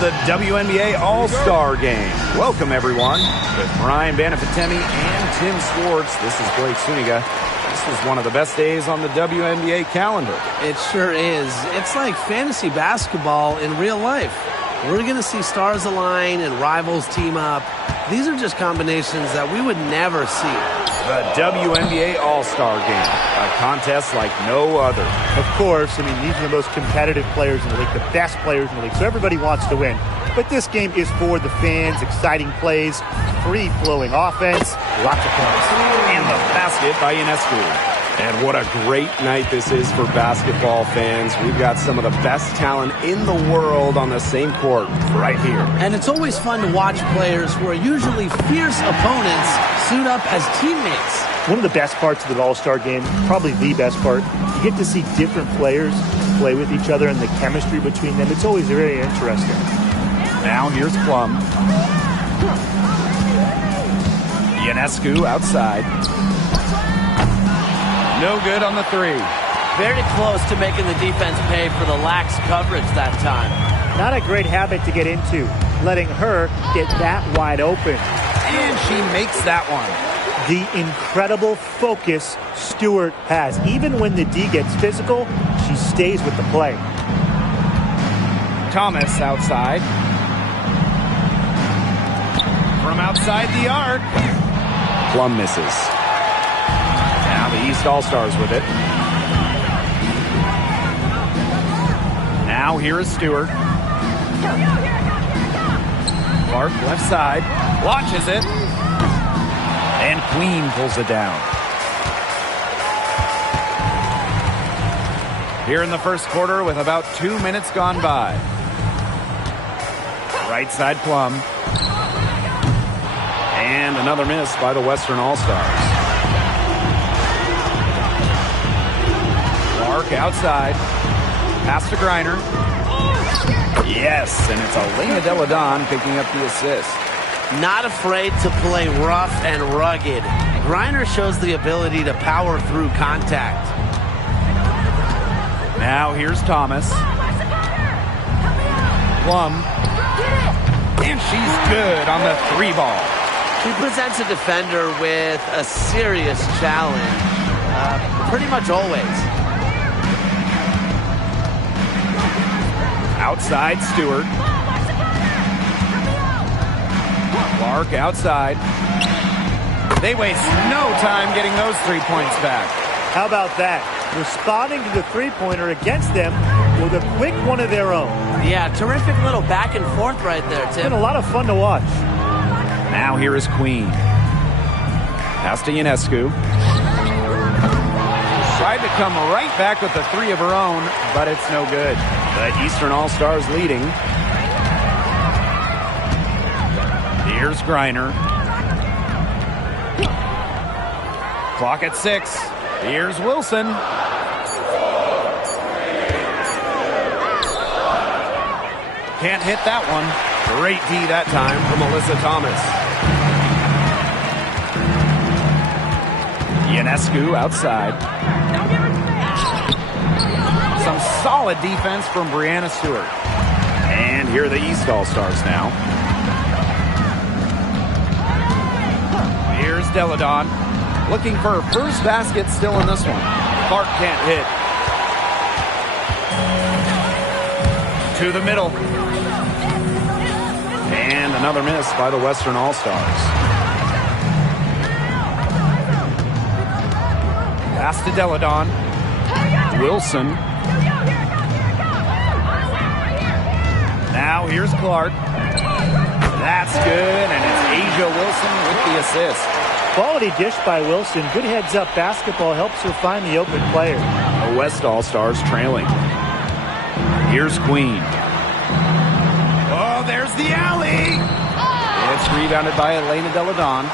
the WNBA All-Star Game. Welcome, everyone. With Brian Banafitemi and Tim Swartz, this is Blake Suniga. This is one of the best days on the WNBA calendar. It sure is. It's like fantasy basketball in real life. We're going to see stars align and rivals team up. These are just combinations that we would never see. The WNBA All-Star Game, a contest like no other. Of course, these are the most competitive players in the league, the best players in the league, so everybody wants to win. But this game is for the fans, exciting plays, free-flowing offense, lots of points. And the basket by Ionescu. And what a great night this is for basketball fans. We've got some of the best talent in the world on the same court right here. And it's always fun to watch players who are usually fierce opponents suit up as teammates. One of the best parts of the All-Star Game, probably the best part, you get to see different players play with each other and the chemistry between them. It's always very interesting. Now here's Plum. Ionescu outside. No good on the three. Very close to making the defense pay for the lax coverage that time. Not a great habit to get into, letting her get that wide open. And she makes that one. The incredible focus Stewart has. Even when the D gets physical, she stays with the play. Thomas outside. From outside the arc. Plum misses. Now the East All-Stars with it. Now here is Stewart. Clark left side. Launches it. And Queen pulls it down. Here in the first quarter with about 2 minutes gone by. Right side Plum. And another miss by the Western All-Stars. Clark outside. Pass to Greiner. Yes, and it's Elena Delle Donne picking up the assist. Not afraid to play rough and rugged. Greiner shows the ability to power through contact. Now here's Thomas. Plum. And she's good on the three ball. She presents a defender with a serious challenge. Pretty much always. Outside Stewart. Clark outside. They waste no time getting those 3 points back. How about that? Responding to the three-pointer against them with a quick one of their own. Yeah, terrific little back and forth right there, Tim. It's been a lot of fun to watch. Now here is Queen. Pass to Ionescu. Tried to come right back with the three of her own, but it's no good. The Eastern All-Stars leading. Here's Greiner. Clock at 6. Here's Wilson. Can't hit that one. Great D that time from Alyssa Thomas. Ionescu outside. Some solid defense from Breanna Stewart. And here are the East All-Stars now. Here's Delle Donne. Looking for her first basket still in this one. Clark can't hit. To the middle. And another miss by the Western All-Stars. Pass to Delle Donne. Wilson. Now here's Clark. That's good, and it's Asia Wilson with the assist. Quality dish by Wilson. Good heads-up basketball helps her find the open player. The West All-Stars trailing. Here's Queen. Oh, there's the alley. It's rebounded by Elena Delle Donne.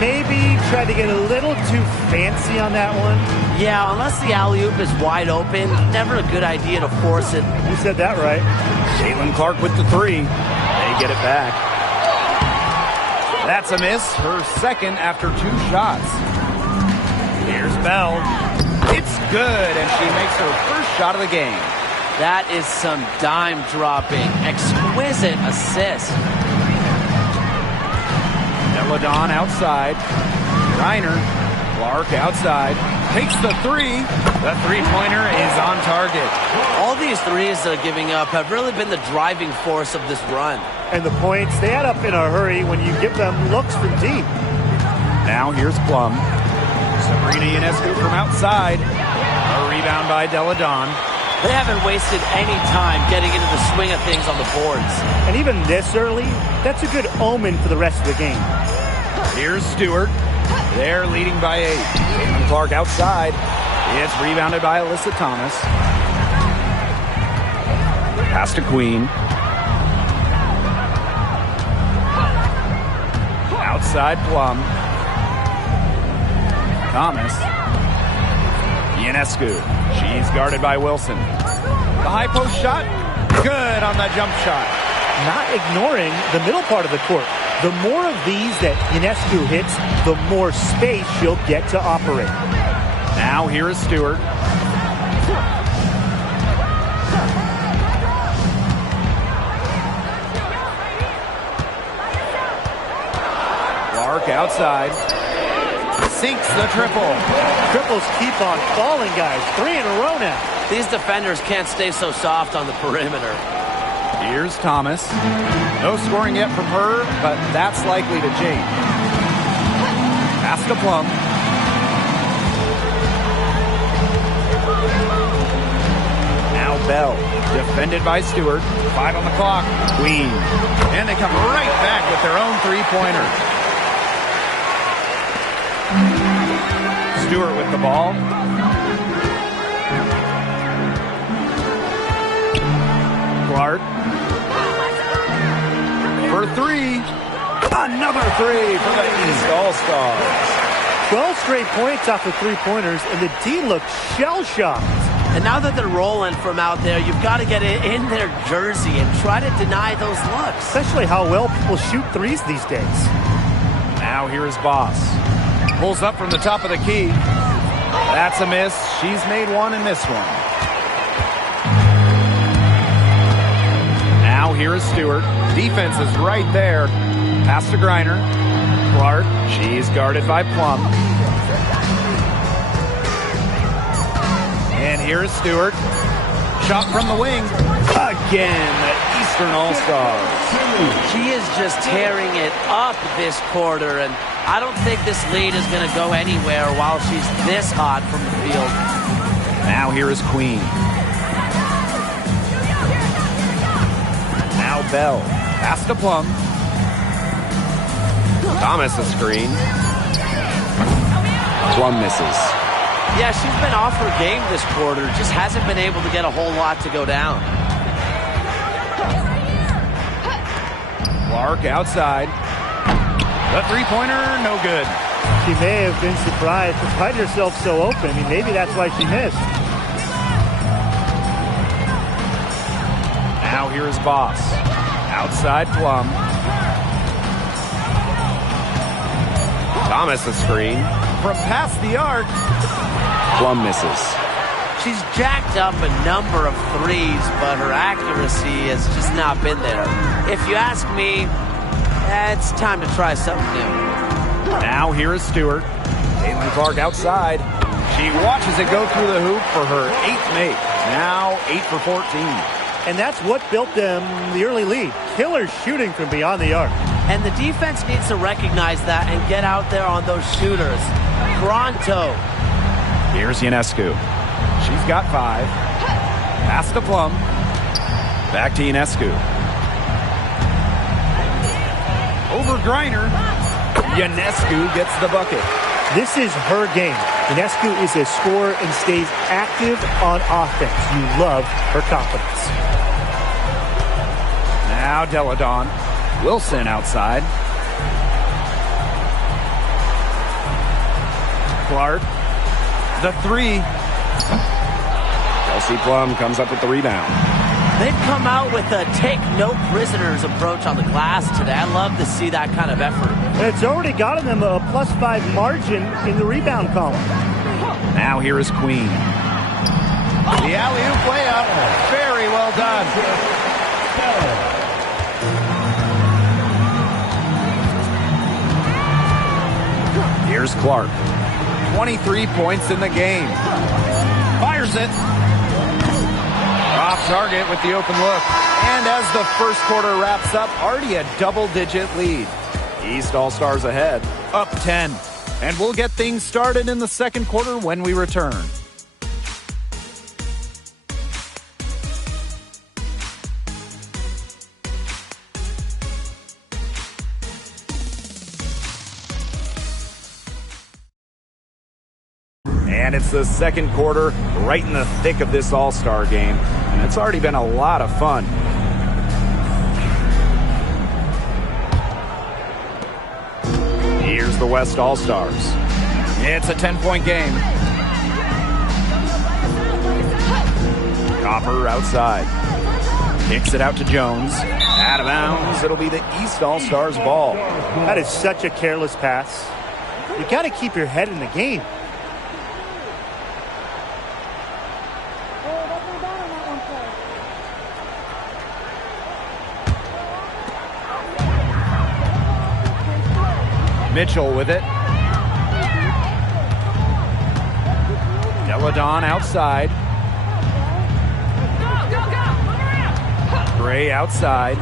Maybe tried to get a little too fancy on that one. Yeah, unless the alley-oop is wide open, never a good idea to force it. You said that right. Caitlin Clark with the three. They get it back. That's a miss, her second after 2 shots. Here's Bell. It's good, and she makes her first shot of the game. That is some dime dropping, exquisite assist. Deladon outside. Reiner. Clark outside. Takes the three. The three-pointer is on target. All these threes they're giving up have really been the driving force of this run. And the points, they add up in a hurry when you give them looks from deep. Now here's Plum. Sabrina Ionescu from outside. A rebound by Deladon. They haven't wasted any time getting into the swing of things on the boards. And even this early, that's a good omen for the rest of the game. Here's Stewart. They're leading by 8. Caitlin Clark outside. It's rebounded by Alyssa Thomas. Pass to Queen. Outside Plum. Thomas. Ionescu. She's guarded by Wilson. The high post shot. Good on the jump shot. Not ignoring the middle part of the court. The more of these that Ionescu hits, the more space she'll get to operate. Now here is Stewart. Clark outside. Sinks the triple. Triples keep on falling, guys. 3 in a row now. These defenders can't stay so soft on the perimeter. Here's Thomas. No scoring yet from her, but that's likely to change. Pass to Plum. Now Bell. Defended by Stewart. 5 on the clock. Queen. And they come right back with their own three-pointer. Stewart with the ball. Clark. For 3. Another 3 for the East All-Stars. 12 straight points off of three-pointers, and the D looks shell-shocked. And now that they're rolling from out there, you've got to get it in their jersey and try to deny those looks. Especially how well people shoot threes these days. Now here is Boss. Pulls up from the top of the key. That's a miss. She's made one and missed one. Now here is Stewart. Defense is right there. Pass to Griner. Clark. She's guarded by Plum. And here is Stewart. Shot from the wing. Again, the Eastern All-Stars. She is just tearing it up this quarter, and I don't think this lead is going to go anywhere while she's this hot from the field. Now here is Queen. Now Bell. Pass to Plum. Thomas a screen. Plum misses. Yeah, she's been off her game this quarter. Just hasn't been able to get a whole lot to go down. Clark outside. The three-pointer, no good. She may have been surprised to find herself so open. I mean, maybe that's why she missed. Now here is Boss. Outside Plum. Thomas a screen. From past the arc. Plum misses. She's jacked up a number of threes, but her accuracy has just not been there. If you ask me, it's time to try something new. Now here is Stewart. Caitlin Clark outside. She watches it go through the hoop for her 8th make. Now 8 for 14. And that's what built them the early lead. Killer shooting from beyond the arc. And the defense needs to recognize that and get out there on those shooters. Pronto. Here's Ionescu. She's got 5. Pass to Plum. Back to Ionescu. Over Griner. Ionescu gets the bucket. This is her game. Ionescu is a scorer and stays active on offense. You love her confidence. Now Deladon. Wilson outside. Clark. The 3. Kelsey Plum comes up with the rebound. They've come out with a take no prisoners approach on the glass today. I love to see that kind of effort. And it's already gotten them a +5 margin in the rebound column. Now here is Queen. The alley-oop layup. Very Here's Clark. 23 points in the game. Fires it. Off target with the open look. And as the first quarter wraps up, already a double-digit lead. East All-Stars ahead, up 10. And we'll get things started in the second quarter when we return. And it's the second quarter, right in the thick of this All-Star game. And it's already been a lot of fun. Here's the West All-Stars. It's a 10-point game. Copper outside. Kicks it out to Jones. Out of bounds. It'll be the East All-Stars ball. That is such a careless pass. You got to keep your head in the game. Mitchell with it. Deladon outside. Gray outside.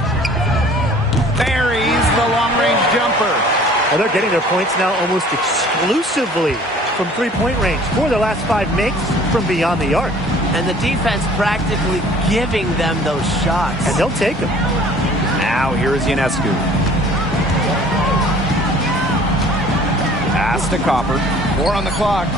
Buries the long-range jumper. And they're getting their points now almost exclusively from three-point range. 4 of their last 5 makes from beyond the arc. And the defense practically giving them those shots. And they'll take them. Now here is Ionescu. Pass to Copper. 4 on the clock.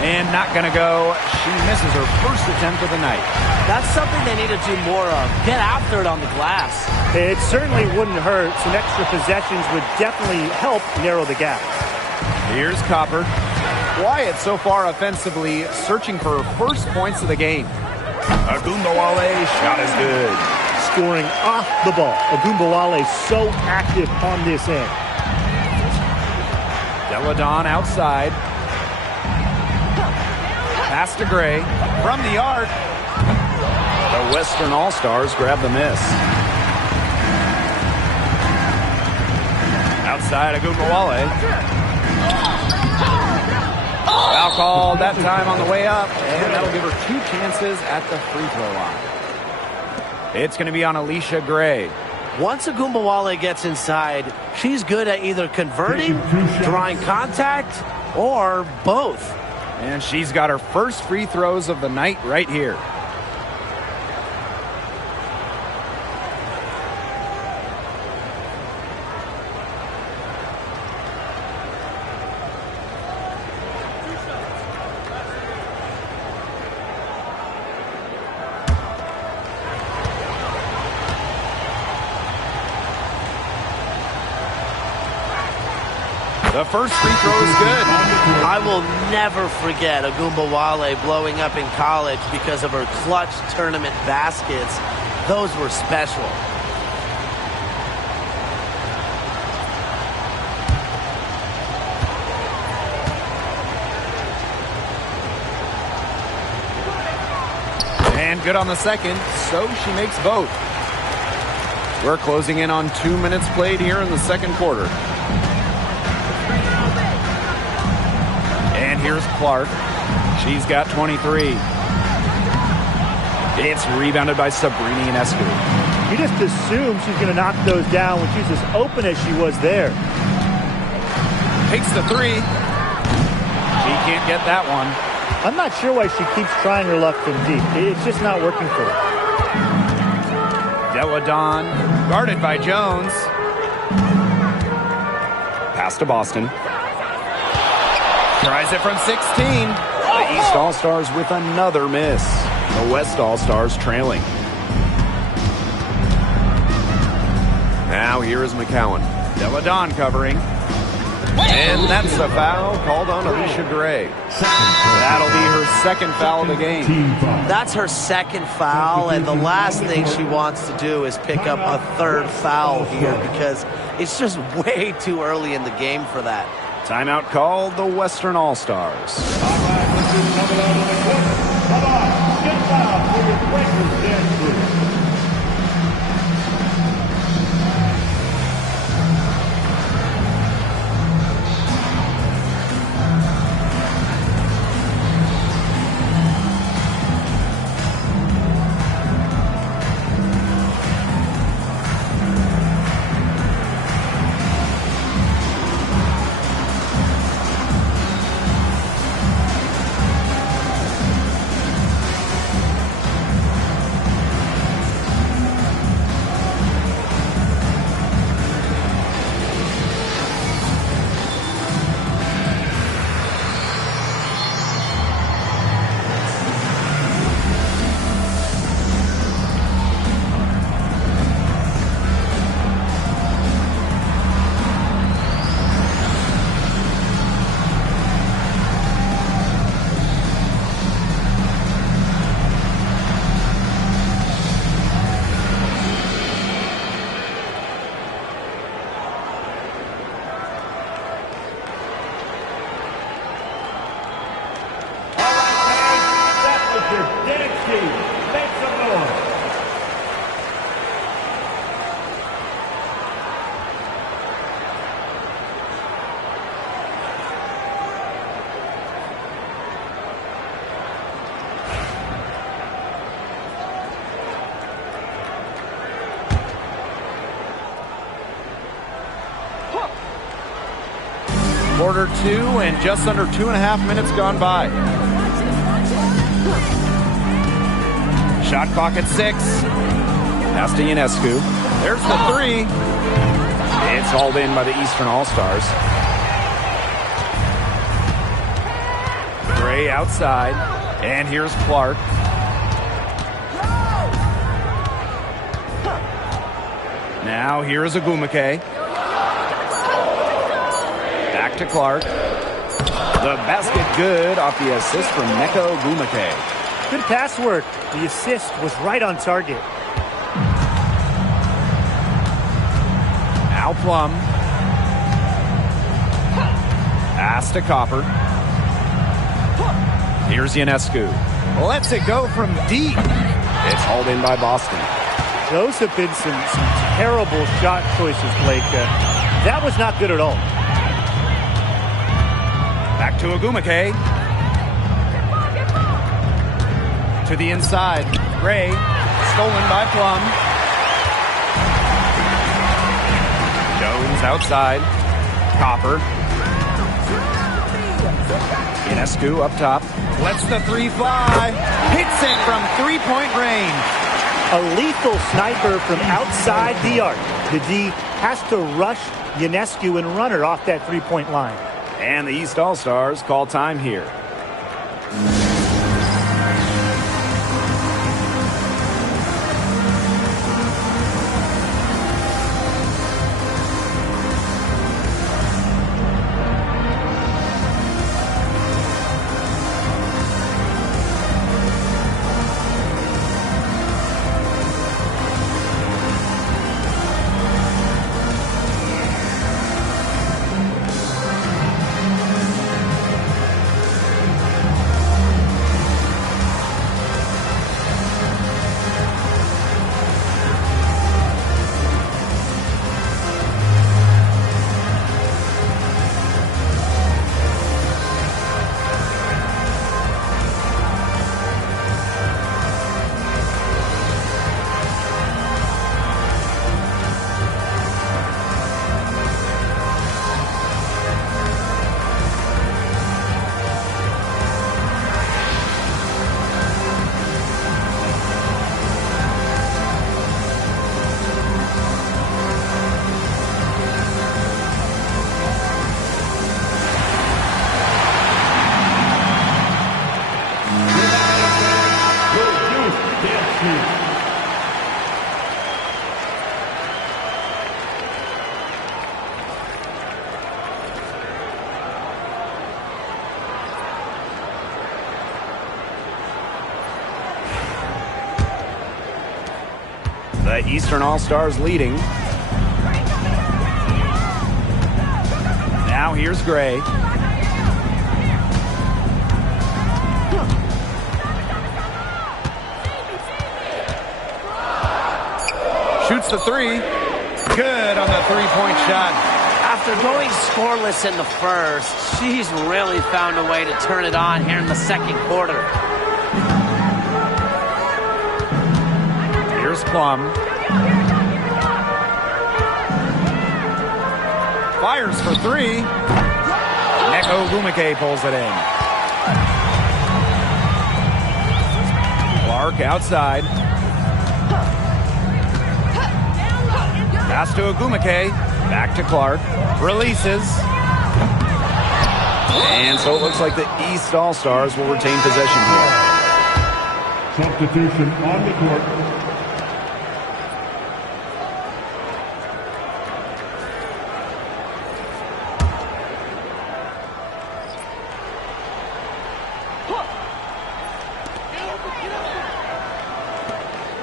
And not going to go. She misses her first attempt of the night. That's something they need to do more of. Get after it on the glass. It certainly wouldn't hurt. Some extra possessions would definitely help narrow the gap. Here's Copper. Wyatt so far offensively searching for her first points of the game. Agumbawale shot is good. Scoring off the ball. Agumbawale so active on this end. Deladon outside. Pass to Gray. From the arc. The Western All-Stars grab the miss. Outside Agumbawale. Foul called that time on the way up. And that'll give her 2 chances at the free throw line. It's going to be on Alicia Gray. Once Agumbawale gets inside, she's good at either converting, drawing contact, or both. And she's got her first free throws of the night right here. The first free throw is good. I will never forget Agumbawale blowing up in college because of her clutch tournament baskets. Those were special. And good on the second, so she makes both. We're closing in on 2 minutes played here in the second quarter. And here's Clark. She's got 23. It's rebounded by Sabrina Ionescu. You just assume she's going to knock those down when she's as open as she was there. Takes the 3. She can't get that one. I'm not sure why she keeps trying her luck from deep. It's just not working for her. Deladon, guarded by Jones. Pass to Boston. Tries it from 16. The East All-Stars with another miss. The West All-Stars trailing. Now here is McCowan. Deladon covering. And that's a foul called on Alicia Gray. That'll be her second foul of the game. That's her second foul, and the last thing she wants to do is pick up a third foul here because it's just way too early in the game for that. Timeout called the Western All-Stars. Quarter 2 and just under 2.5 minutes gone by. Shot clock at 6. Pass to Ionescu. There's the 3. It's hauled in by the Eastern All-Stars. Gray outside. And here's Clark. Now here's Agumake. Back to Clark. The basket good off the assist from Neko Agumake. Good pass work. The assist was right on target. Al Plum. Pass to Copper. Here's Ionescu. Lets it go from deep. It's hauled in by Boston. Those have been some terrible shot choices, Blake. That was not good at all. Back to Agumake. To the inside. Gray. Stolen by Plum. Jones outside. Copper. Ionescu up top. Lets the 3 fly. Hits it from three-point range. A lethal sniper from outside the arc. The D has to rush Ionescu and run her off that three-point line. And the East All-Stars call time here. The Eastern All-Stars leading. Now here's Gray. Shoots the 3. Good on the three-point shot. After going scoreless in the first, she's really found a way to turn it on here in the second quarter. Here's Plum. Fires for 3. Neko Agumake pulls it in. Clark outside. Pass to Agumake. Back to Clark. Releases. And so it looks like the East All-Stars will retain possession here. Substitution on the court.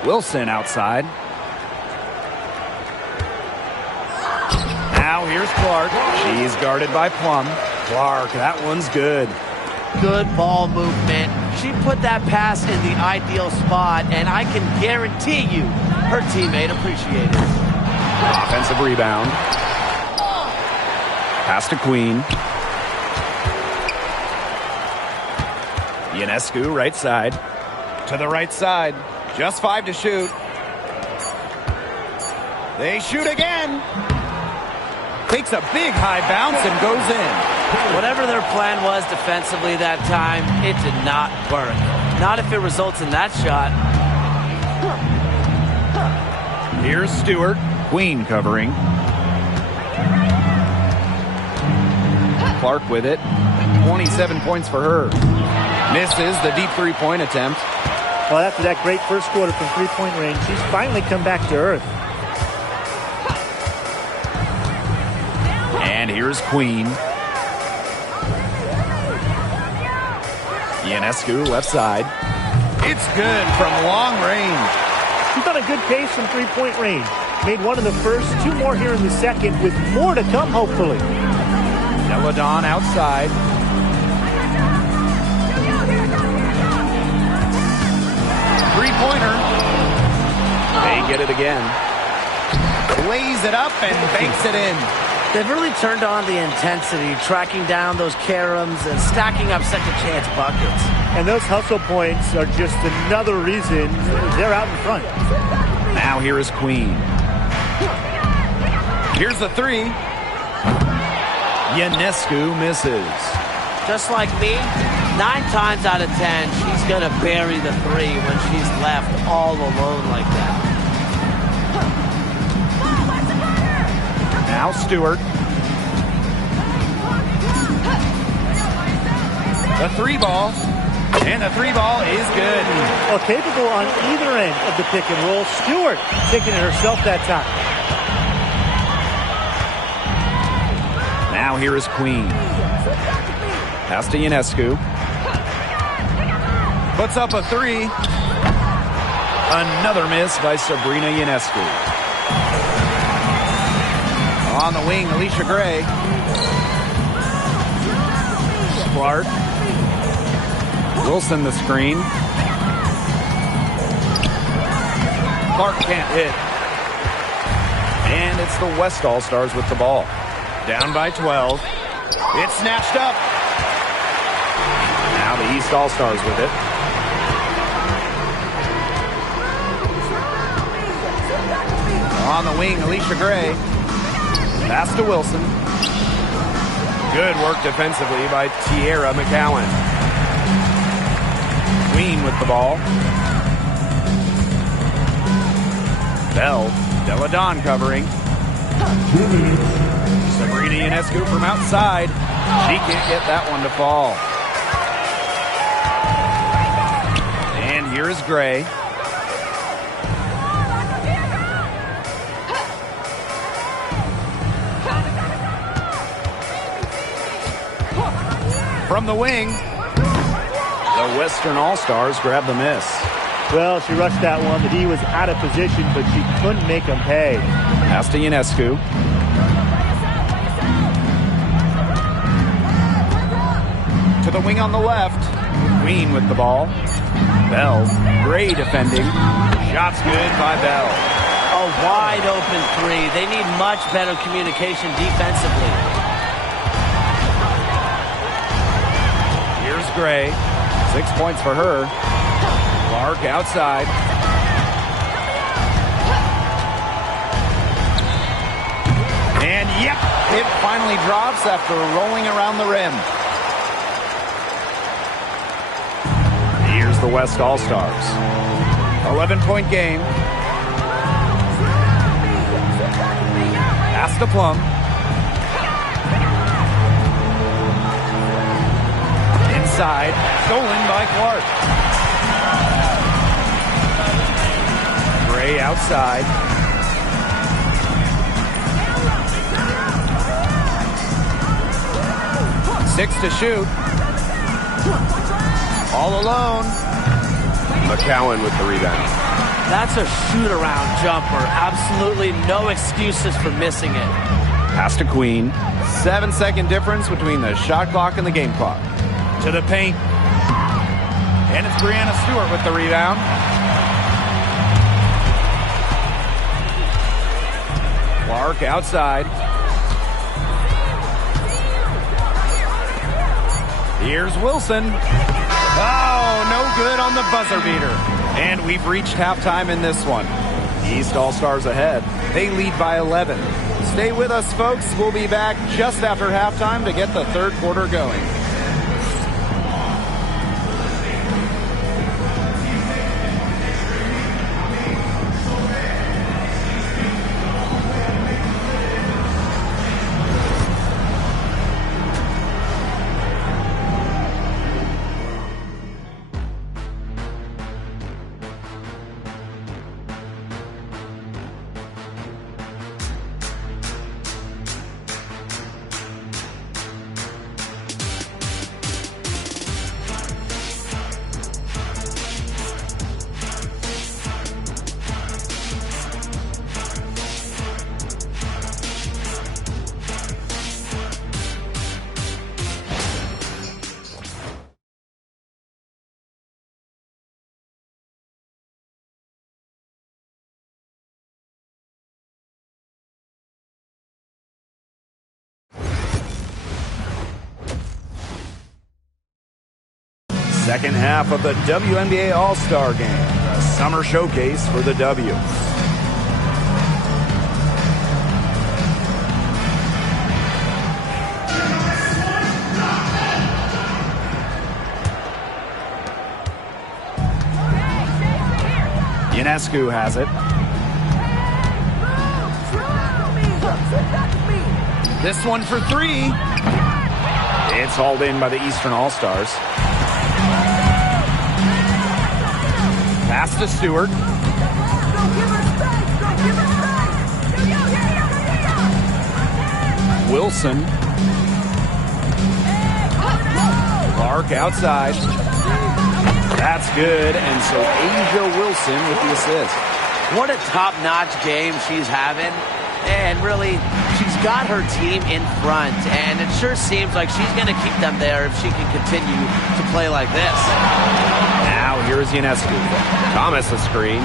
Wilson outside. Now here's Clark. She's guarded by Plum. Clark, that one's good. Good ball movement. She put that pass in the ideal spot, and I can guarantee you her teammate appreciated it. Offensive rebound. Pass to Queen. Ionescu right side. To the right side. Just 5 to shoot. They shoot again. Takes a big high bounce and goes in. Whatever their plan was defensively that time, it did not work. Not if it results in that shot. Here's Stewart. Queen covering. Clark with it. 27 points for her. Misses the deep three-point attempt. Well, after that great first quarter from three-point range, she's finally come back to earth. And here's Queen. Ionescu left side. It's good from long range. She's on a good pace from three-point range. Made one in the first, two more here in the second, with more to come, hopefully. Deladon outside. Three-pointer. They get it again. Lays it up and banks it in. They've really turned on the intensity, tracking down those caroms and stacking up second-chance buckets. And those hustle points are just another reason they're out in front. Now here is Queen. Here's the three. Ionescu misses. Just like me, 9 times out of 10, she's going to bury the three when she's left all alone like that. Now Stewart. The three ball. And the three ball is good. Well, capable on either end of the pick and roll. Stewart taking it herself that time. Now here is Queen. Pass to Ionescu. Puts up a three. Another miss by Breanna Ionescu. On the wing, Alicia Gray. Clark. Wilson the screen. Clark can't hit. And it's the West All-Stars with the ball. Down by 12. It's snatched up. Now the East All-Stars with it. On the wing, Alicia Gray. Pass to Wilson. Good work defensively by Tierra McCowan. Queen with the ball. Bell. Deladon covering. Breanna Ionescu from outside. She can't get that one to fall. And here is Gray. From the wing, the Western All-Stars grab the miss. Well, she rushed that one. The D was out of position, but she couldn't make them pay. Pass to Ionescu. To the wing on the left. Queen with the ball. Bell. Gray defending. Shots good by Bell. A wide open three. They need much better communication defensively. Here's Gray. 6 points for her. Clark outside. And yep, it finally drops after rolling around the rim. Here's the West All-Stars. 11-point game. Pass to Plum. Inside, stolen by Clark. Gray outside. Six to shoot. All alone. McCowan with the rebound. That's a shoot-around jumper. Absolutely no excuses for missing it. Pass to Queen. 7-second difference between the shot clock and the game clock. To the paint. And it's Breanna Stewart with the rebound. Clark outside. Here's Wilson. Oh, no good on the buzzer beater. And we've reached halftime in this one. East All-Stars ahead. They lead by 11. Stay with us, folks. We'll be back just after halftime to get the third quarter going. Second half of the WNBA All-Star Game, a summer showcase for the W. Ionescu has it. This one for three. It's hauled in by the Eastern All-Stars. Pass to Stewart. Wilson. Clark outside. That's good. And so Asia Wilson with the assist. What a top-notch game she's having. And really, she's got her team in front. And it sure seems like she's going to keep them there if she can continue to play like this. Now here's Ionescu. Thomas a screen.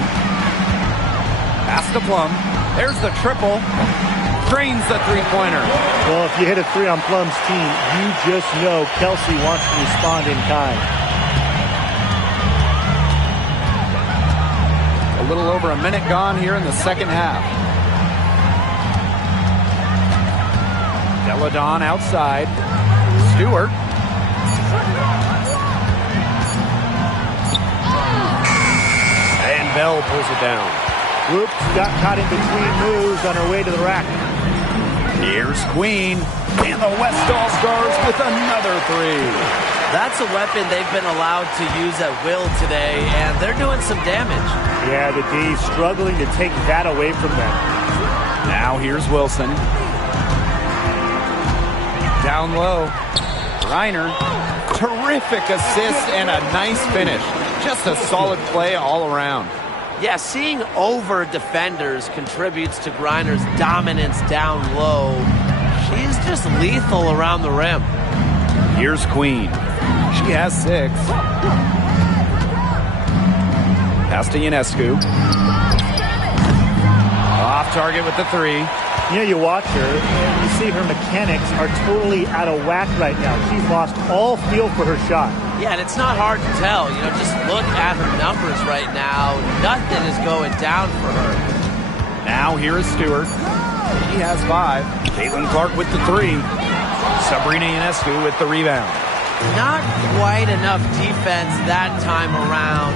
Pass to Plum. There's the triple. Drains the three-pointer. Well, if you hit a three on Plum's team, you just know Kelsey wants to respond in kind. A little over a minute gone here in the second half. Deladon outside. Stewart. And Bell pulls it down. Whoops, got caught in between moves on her way to the rack. Here's Queen. And the West All-Stars with another three. That's a weapon they've been allowed to use at will today, and they're doing some damage. Yeah, the D struggling to take that away from them. Now here's Wilson. Down low. Reiner. Terrific assist and a nice finish. Just a solid play all around. Yeah, seeing over defenders contributes to Griner's dominance down low. She's just lethal around the rim. Here's Queen. She has 6. Pass to Ionescu. Off target with the 3. You know, you watch her, and you see her mechanics are totally out of whack right now. She's lost all feel for her shot. Yeah, and it's not hard to tell. You know, just look at her numbers right now. Nothing is going down for her. Now here is Stewart. He has 5. Caitlin Clark with the 3. Sabrina Ionescu with the rebound. Not quite enough defense that time around.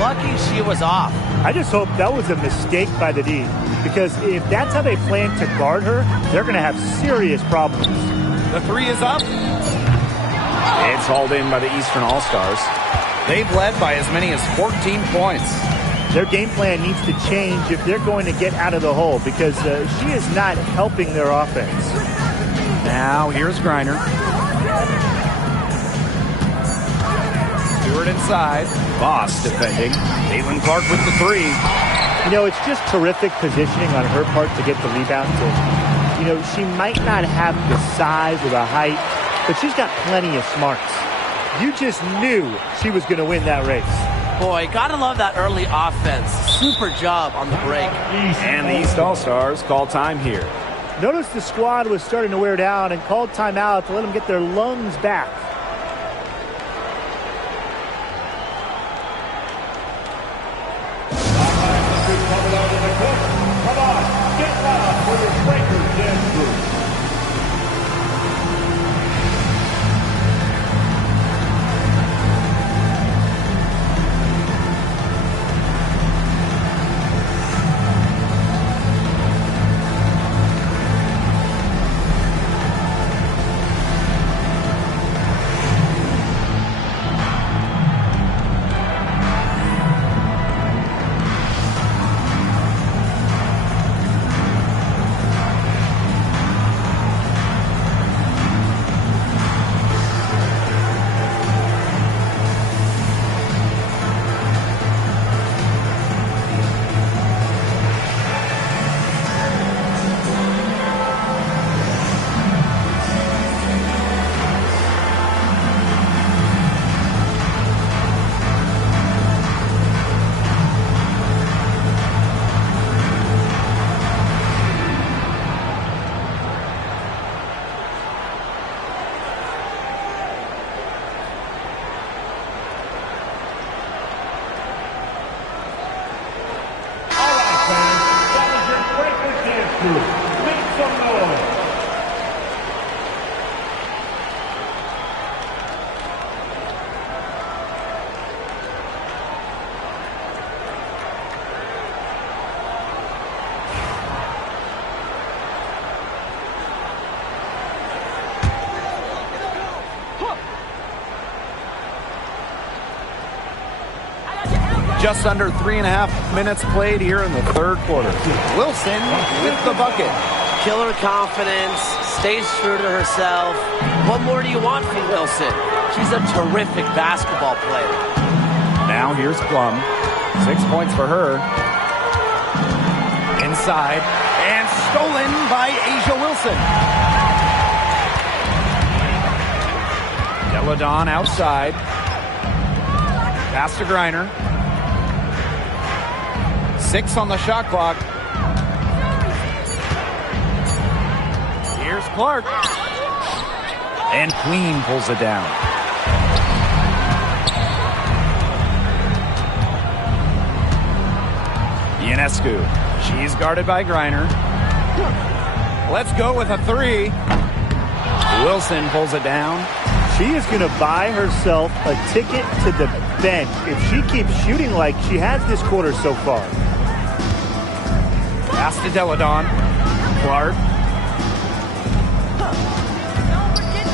Lucky she was off. I just hope that was a mistake by the D, because if that's how they plan to guard her, they're going to have serious problems. The 3 is up. It's hauled in by the Eastern All-Stars. They've led by as many as 14 points. Their game plan needs to change if they're going to get out of the hole, because she is not helping their offense. Now here's Griner. Stewart inside. Boss defending. Caitlin Clark with the 3. You know, it's just terrific positioning on her part to get the rebound. You know, she might not have the size or the height, but she's got plenty of smarts. You just knew she was going to win that race. Boy, gotta love that early offense. Super job on the break. And the East All-Stars call time here. Notice the squad was starting to wear down and called timeout to let them get their lungs back. Just under 3.5 minutes played here in the third quarter. Wilson with the bucket. Killer confidence, stays true to herself. What more do you want from Wilson? She's a terrific basketball player. Now here's Plum. 6 points for her. Inside. And stolen by Asia Wilson. Deladon outside. Pass to Greiner. 6 on the shot clock. Here's Clark. And Queen pulls it down. Ionescu. She's guarded by Greiner. Let's go with a 3. Wilson pulls it down. She is going to buy herself a ticket to the bench if she keeps shooting like she has this quarter so far. Pass to Deladon. Clark.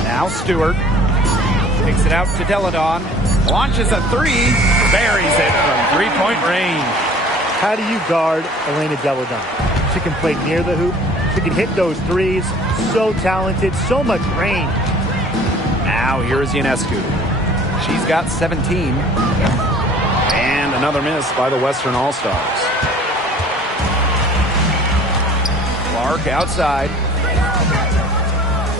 Now Stewart. Takes it out to Deladon. Launches a 3. Buries it from three-point range. How do you guard Elena Deladon? She can play near the hoop. She can hit those threes. So talented. So much range. Now here's Ionescu. She's got 17. And another miss by the Western All-Stars. Clark outside.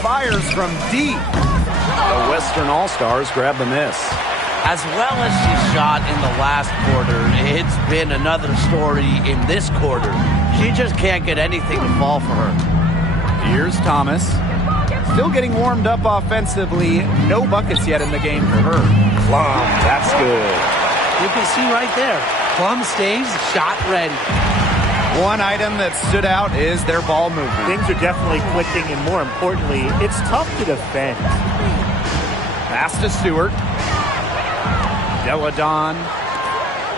Fires from deep. The Western All-Stars grab the miss. As well as she shot in the last quarter, it's been another story in this quarter. She just can't get anything to fall for her. Here's Thomas. Still getting warmed up offensively. No buckets yet in the game for her. Plum, that's good. You can see right there, Plum stays shot ready. One item that stood out is their ball movement. Things are definitely clicking, and more importantly, it's tough to defend. Pass to Stewart. Deladon.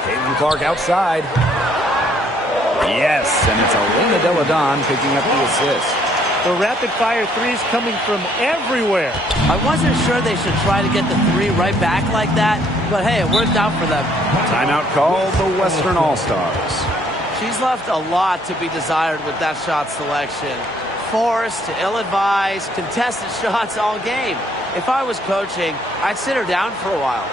Caitlin Clark outside. Yes, and it's Elena Deladon picking up the assist. The rapid-fire threes coming from everywhere. I wasn't sure they should try to get the 3 right back like that, but hey, it worked out for them. Timeout called the Western All-Stars. She's left a lot to be desired with that shot selection. Forced, ill-advised, contested shots all game. If I was coaching, I'd sit her down for a while.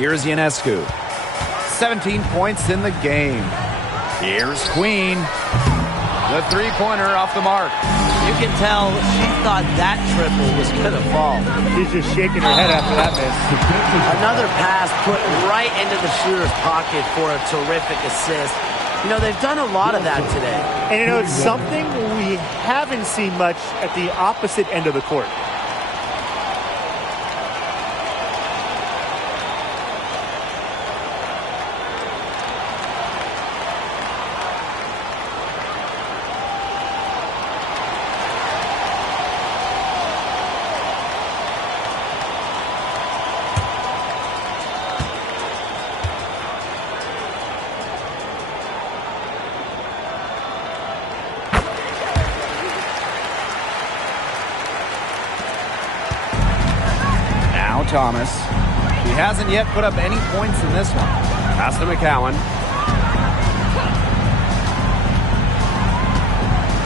here's Ionescu. 17 points in the game. Here's Queen. The three-pointer off the mark. You can tell she thought that triple was going to fall. She's just shaking her head after that miss. Another pass put right into the shooter's pocket for a terrific assist. You know, they've done a lot of that today. And you know, it's something we haven't seen much at the opposite end of the court. Thomas. He hasn't yet put up any points in this one. Pass to McCowan.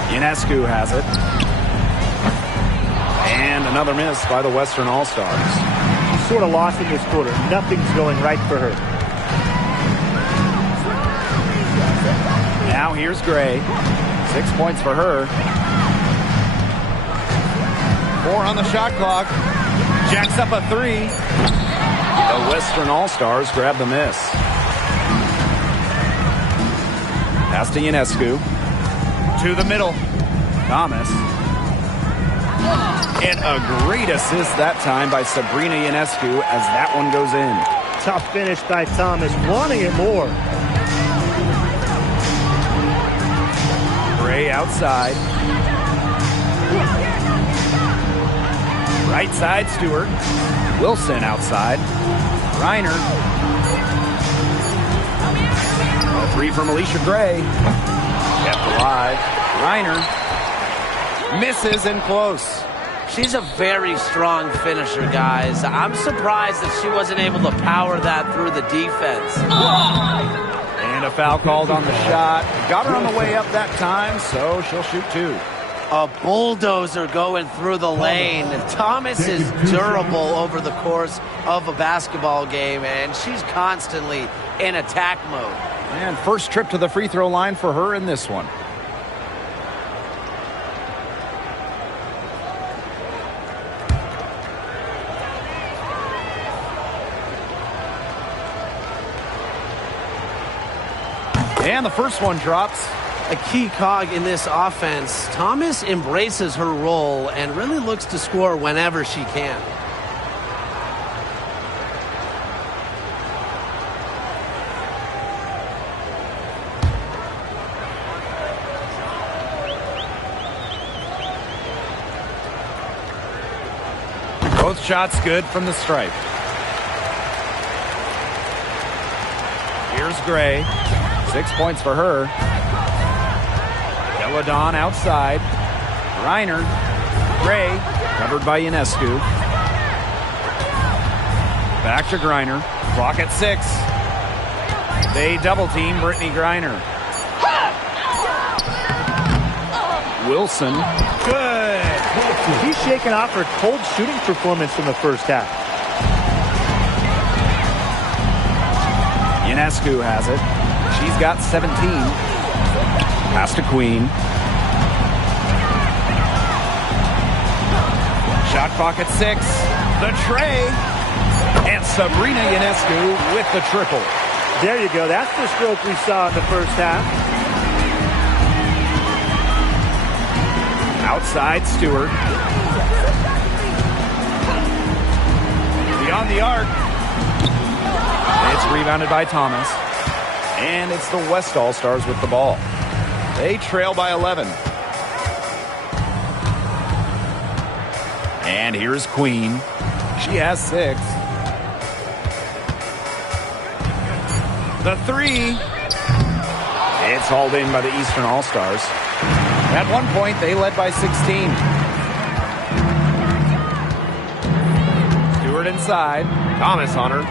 Ionescu has it. And another miss by the Western All-Stars. She's sort of lost in this quarter. Nothing's going right for her. Now here's Gray. 6 points for her. 4 on the shot clock. Jacks up a three. The Western All-Stars grab the miss. Pass to Ionescu. To the middle. Thomas. And a great assist that time by Sabrina Ionescu as that one goes in. Tough finish by Thomas. Wanting it more. Gray outside. Right side, Stewart. Wilson outside. Reiner. A three from Alicia Gray. Kept alive. Reiner. Misses and close. She's a very strong finisher, guys. I'm surprised that she wasn't able to power that through the defense. And a foul called on the shot. Got her on the way up that time, so she'll shoot two. A bulldozer going through the lane. Thomas is durable over the course of a basketball game, and she's constantly in attack mode. And first trip to the free throw line for her in this one. And the first one drops. A key cog in this offense. Thomas embraces her role and really looks to score whenever she can. Both shots good from the stripe. Here's Gray. 6 points for her. Deladon outside. Reiner. Gray. Covered by Ionescu. Back to Griner. Clock at 6. They double team Brittany Griner. Wilson. Good. He's shaking off her cold shooting performance from the first half. Ionescu has it. She's got 17. Pass to Queen. Shot clock at 6. The tray. And Sabrina Ionescu with the triple. There you go. That's the stroke we saw in the first half. Outside Stewart. Beyond the arc. It's rebounded by Thomas. And it's the West All-Stars with the ball. They trail by 11. And here's Queen. She has 6. The three. It's hauled in by the Eastern All-Stars. At one point, they led by 16. Stewart inside. Thomas on her.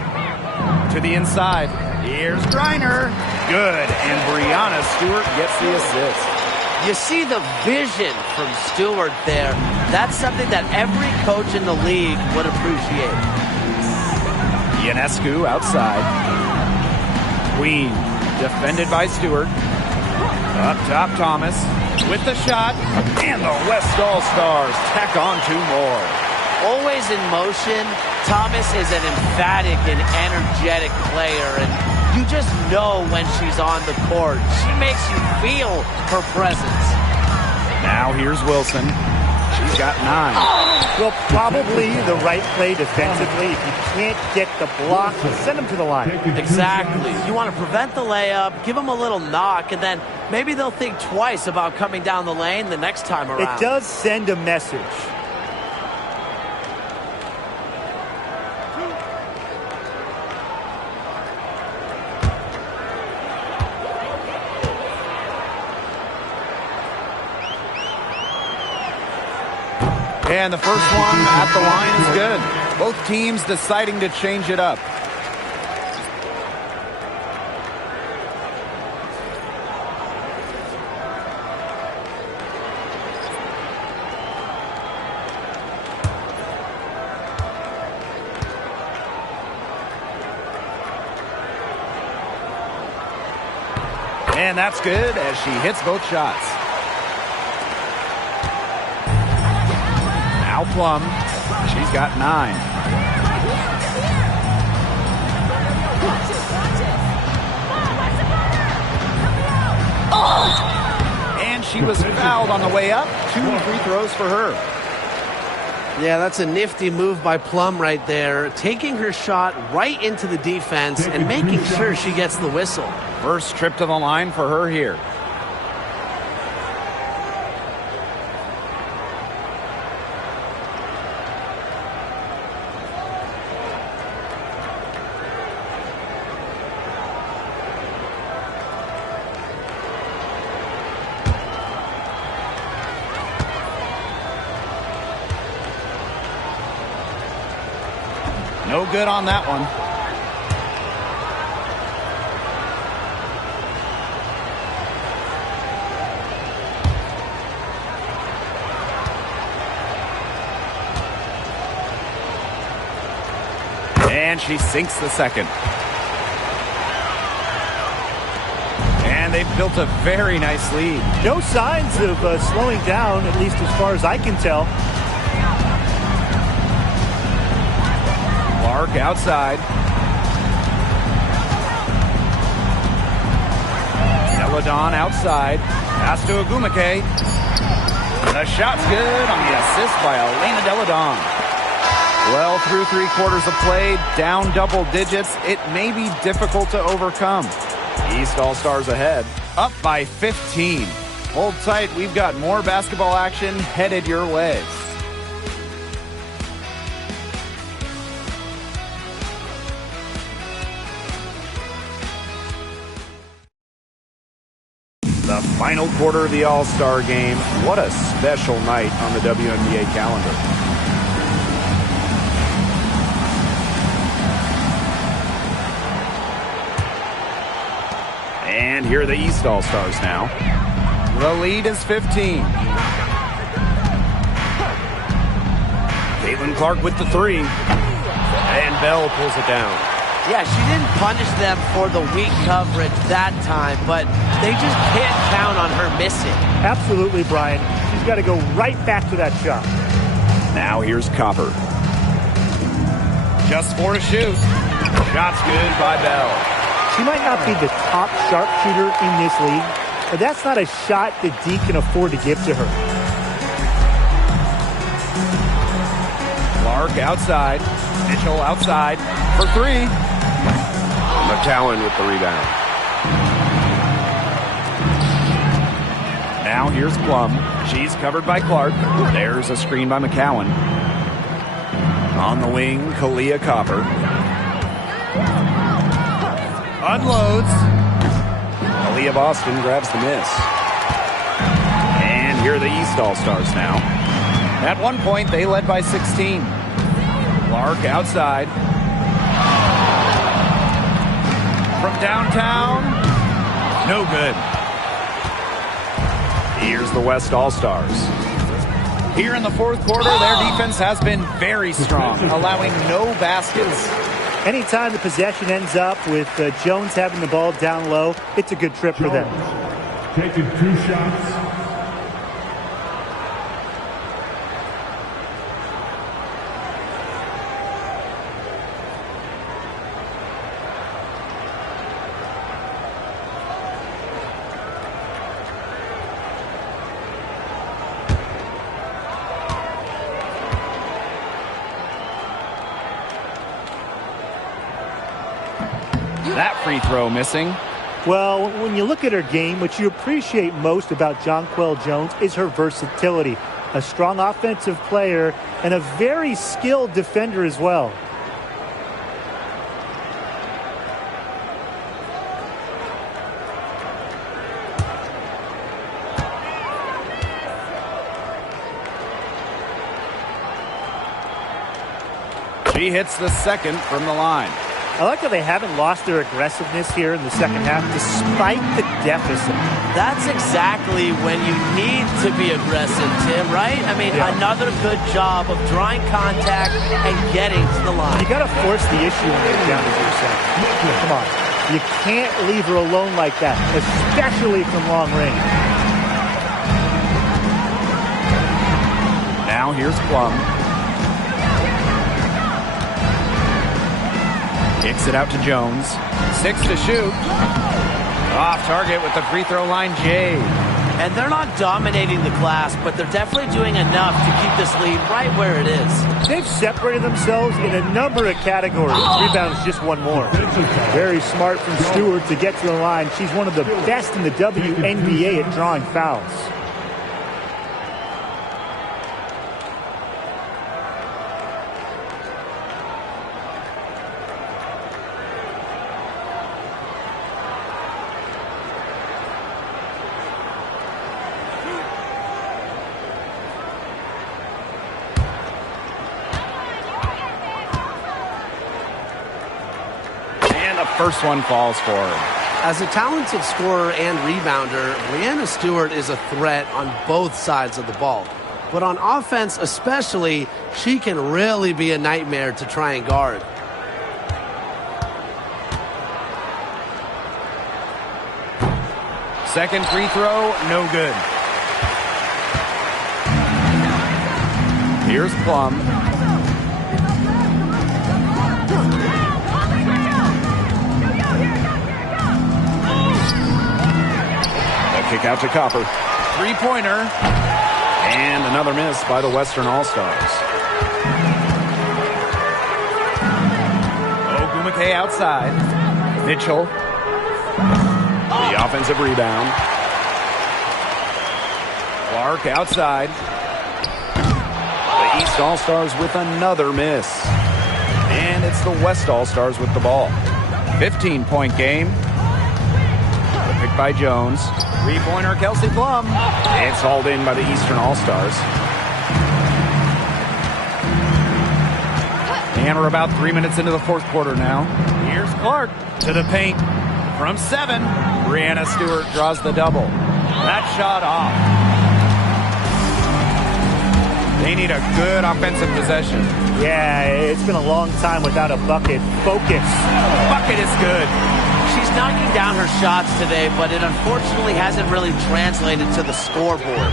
To the inside. Here's Griner. Good. And Breanna Stewart gets the assist. You see the vision from Stewart there. That's something that every coach in the league would appreciate. Ionescu outside. Queen, defended by Stewart. Up top, Thomas with the shot. And the West All-Stars tack on 2 more. Always in motion, Thomas is an emphatic and energetic player, and you just know when she's on the court. She makes you feel her presence. Now here's Wilson. She's got 9. Well, probably the right play defensively. If you can't get the block, send them to the line. Exactly. You want to prevent the layup, give them a little knock, and then maybe they'll think twice about coming down the lane the next time around. It does send a message. And the first one at the line is good. Both teams deciding to change it up. And that's good as she hits both shots. Now Plum. She's got 9. And she was fouled on the way up. 2 free throws for her. Yeah, that's a nifty move by Plum right there. Taking her shot right into the defense and making sure she gets the whistle. First trip to the line for her here. No good on that one. And she sinks the second. And they've built a very nice lead. No signs of slowing down, at least as far as I can tell. Clark outside. Deladon outside. Pass to Agumake. The shot's good on the assist by Elena Deladon. Well, through 3 quarters of play, down double digits, it may be difficult to overcome. East All-Stars ahead, up by 15. Hold tight, we've got more basketball action headed your way. The final quarter of the All-Star game. What a special night on the WNBA calendar. And here are the East All-Stars now. The lead is 15. Caitlin Clark with the 3. And Bell pulls it down. Yeah, she didn't punish them for the weak coverage that time, but they just can't count on her missing. Absolutely, Brian. She's got to go right back to that shot. Now here's Copper. Just 4 to shoot. Shot's good by Bell. She might not be the top sharpshooter in this league, but that's not a shot that D can afford to give to her. Clark outside. Mitchell outside for 3. McCowan with the rebound. Now here's Plum. She's covered by Clark. There's a screen by McCowan. On the wing, Kalia Copper. Unloads. Kalia Boston grabs the miss. And here are the East All-Stars now. At one point, they led by 16. Clark outside. From downtown, no good. Here's the West All-Stars. Here in the 4th quarter, their defense has been very strong, allowing no baskets. Anytime the possession ends up with Jones having the ball down low, it's a good trip for them. Taking 2 shots. That free throw missing. Well, when you look at her game, what you appreciate most about Jonquel Jones is her versatility. A strong offensive player and a very skilled defender as well. She hits the second from the line. I like how they haven't lost their aggressiveness here in the second half despite the deficit. That's exactly when you need to be aggressive, Tim, right? I mean, another good job of drawing contact and getting to the line. You got to force the issue when you're down to yourself. Come on. You can't leave her alone like that, especially from long range. Now here's Plum. Kicks it out to Jones. 6 to shoot. Off target with the free throw line, Jay. And they're not dominating the glass, but they're definitely doing enough to keep this lead right where it is. They've separated themselves in a number of categories. Rebounds just one more. Very smart from Stewart to get to the line. She's one of the best in the WNBA at drawing fouls. First one falls for her. As a talented scorer and rebounder, Breanna Stewart is a threat on both sides of the ball. But on offense especially, she can really be a nightmare to try and guard. Second free throw, no good. Here's Plum. Kick out to Copper. Three-pointer. And another miss by the Western All-Stars. Ogumake outside. Mitchell. The offensive rebound. Clark outside. The East All-Stars with another miss. And it's the West All-Stars with the ball. 15-point game. The pick by Jones. Three-pointer, Kelsey Plum. It's hauled in by the Eastern All-Stars. And we're about 3 minutes into the fourth quarter now. Here's Clark to the paint. From 7, Breanna Stewart draws the double. That shot off. They need a good offensive possession. Yeah, it's been a long time without a bucket. Focus. Bucket is good. She's knocking down her shots today, but it unfortunately hasn't really translated to the scoreboard.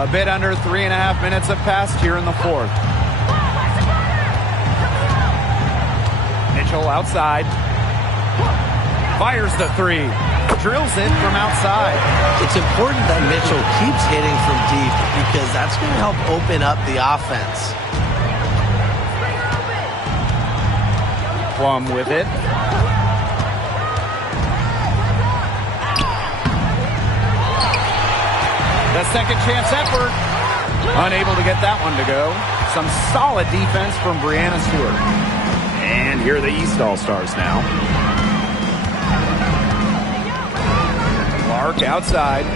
A bit under 3.5 minutes have passed here in the fourth. Mitchell outside. Fires the three. Drills it from outside. It's important that Mitchell keeps hitting from deep because that's going to help open up the offense. Plum with it. The second chance effort. Unable to get that one to go. Some solid defense from Breanna Stewart. And here are the East All-Stars now. Clark outside.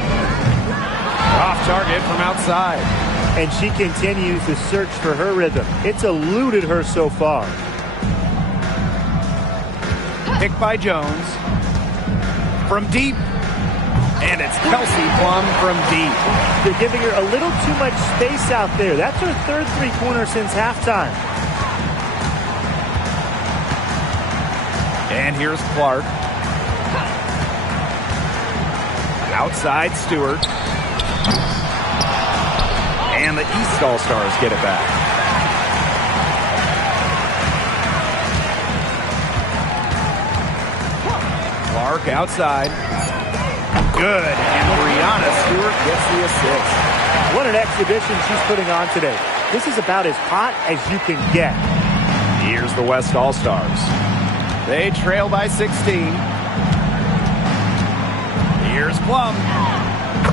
Off target from outside. And she continues to search for her rhythm. It's eluded her so far. Picked by Jones. From deep. And it's Kelsey Plum from deep. They're giving her a little too much space out there. That's her third three-pointer since halftime. And here's Clark. Outside Stewart. And the East All-Stars get it back. Clark outside. Good. And Breanna Stewart gets the assist. What an exhibition she's putting on today. This is about as hot as you can get. Here's the West All-Stars. They trail by 16. Here's Plum.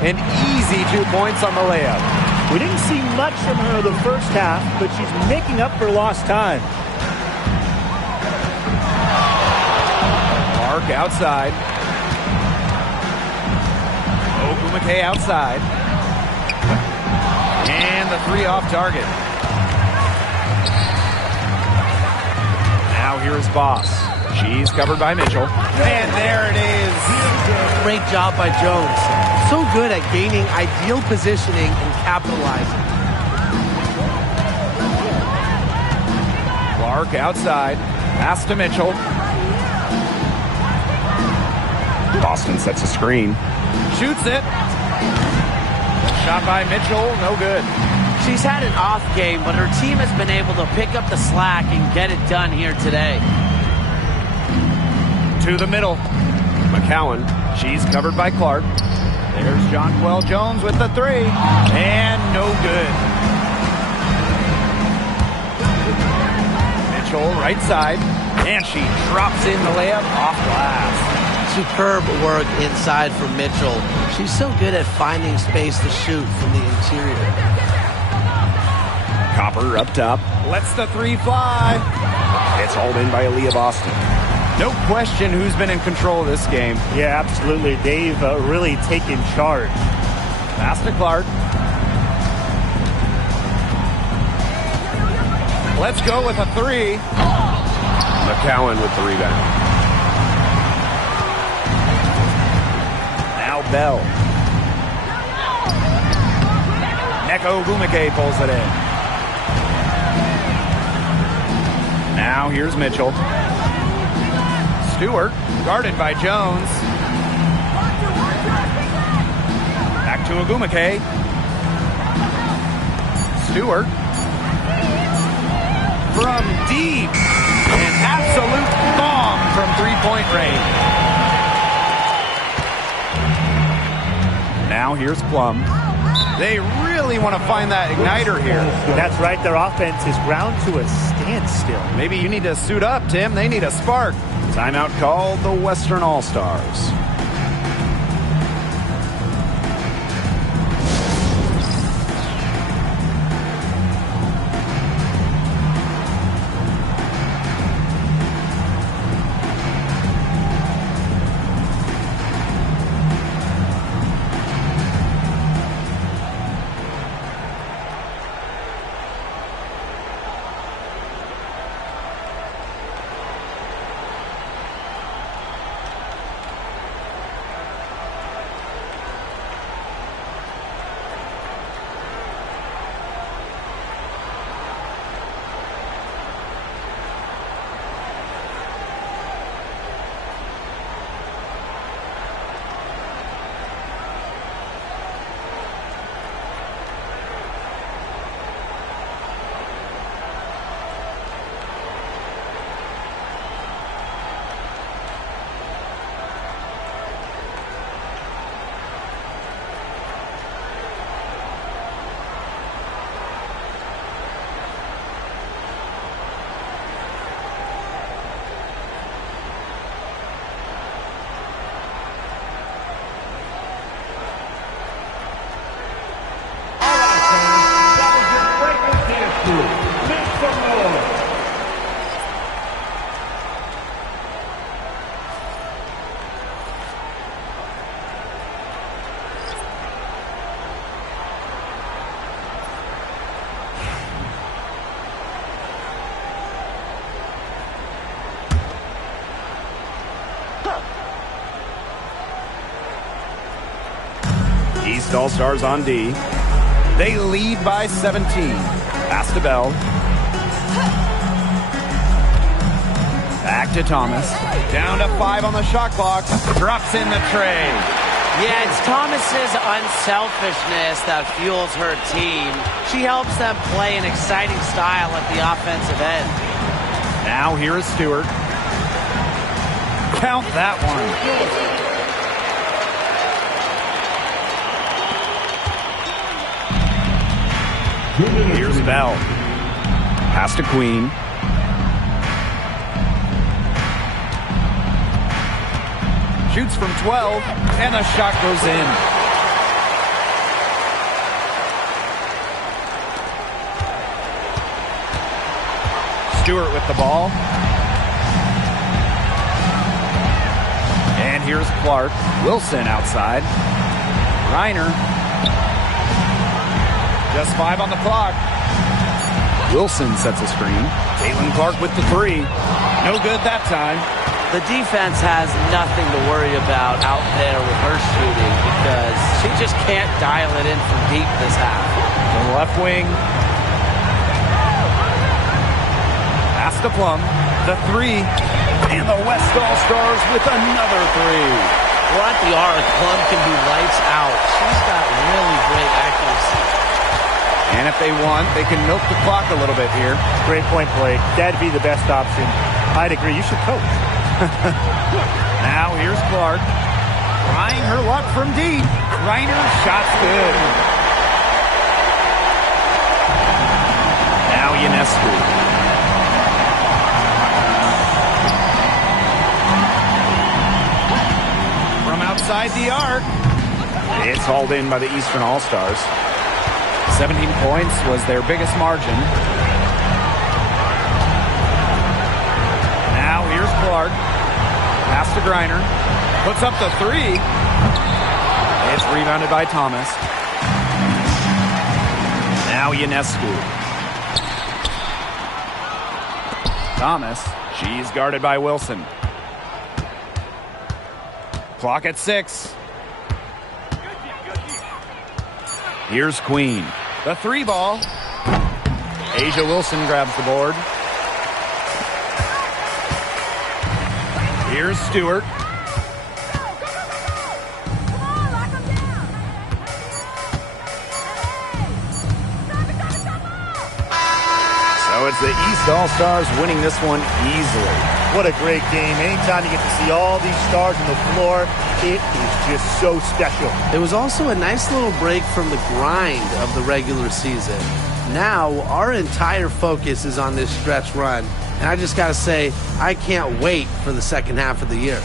An easy 2 points on the layup. We didn't see much from her the first half, but she's making up for lost time. Clark outside. Ogumake outside. And the three off target. Now here's Boss. She's covered by Mitchell. And there it is. Great job by Jones. So good at gaining ideal positioning and capitalizing. Clark outside. Pass to Mitchell. Boston sets a screen. Shoots it. Shot by Mitchell. No good. She's had an off game, but her team has been able to pick up the slack and get it done here today. To the middle. McCowan. She's covered by Clark. There's Jonquel Jones with the three. And no good. Mitchell right side. And she drops in the layup off glass. Superb work inside from Mitchell. She's so good at finding space to shoot from the interior. Copper up top. Lets the three fly. It's hauled in by Aaliyah Boston. No question who's been in control of this game. Yeah, absolutely. They've really taken charge. Pass to Clark. Let's go with a three. McCowan with the rebound. Now Bell. Neko Ogumake pulls it in. Now here's Mitchell. Stewart, guarded by Jones. Back to Ogumake. Stewart. From deep. An absolute bomb from three-point range. Now here's Plum. They really want to find that igniter here. That's right. Their offense is ground to a standstill. Maybe you need to suit up, Tim. They need a spark. Timeout called the Western All-Stars. East All-Stars on D. They lead by 17. Pass to Bell. Back to Thomas. Down to 5 on the shot clock. Drops in the tray. Yeah, it's Thomas's unselfishness that fuels her team. She helps them play an exciting style at the offensive end. Now here is Stewart. Count that one. Here's Bell. Pass to Queen. Shoots from 12, and the shot goes in. Stewart with the ball. And here's Clark. Wilson outside. Reiner. Just 5 on the clock. Wilson sets a screen. Caitlin Clark with the 3. No good that time. The defense has nothing to worry about out there with her shooting because she just can't dial it in from deep this half. The left wing. Pass to Plum. The 3. And the West All-Stars with another 3. Well, at the arc, Plum can be lights out. She's got really great accuracy. And if they want, they can milk the clock a little bit here. Great point, Blake. That'd be the best option. I'd agree. You should coach. Now here's Clark. Trying her luck from deep. Reiner, shot's good. Now Ionescu. From outside the arc. It's hauled in by the Eastern All-Stars. 17 points was their biggest margin. Now here's Clark. Pass to Greiner. Puts up the 3. It's rebounded by Thomas. Now Ionescu. Thomas. She's guarded by Wilson. Clock at 6. Here's Queen. The 3 ball. Asia Wilson grabs the board. Here's Stewart. So it's the East All-Stars winning this one easily. What a great game. Anytime you get to see all these stars on the floor, it is just so special. It was also a nice little break from the grind of the regular season. Now, our entire focus is on this stretch run. And I just got to say, I can't wait for the second half of the year.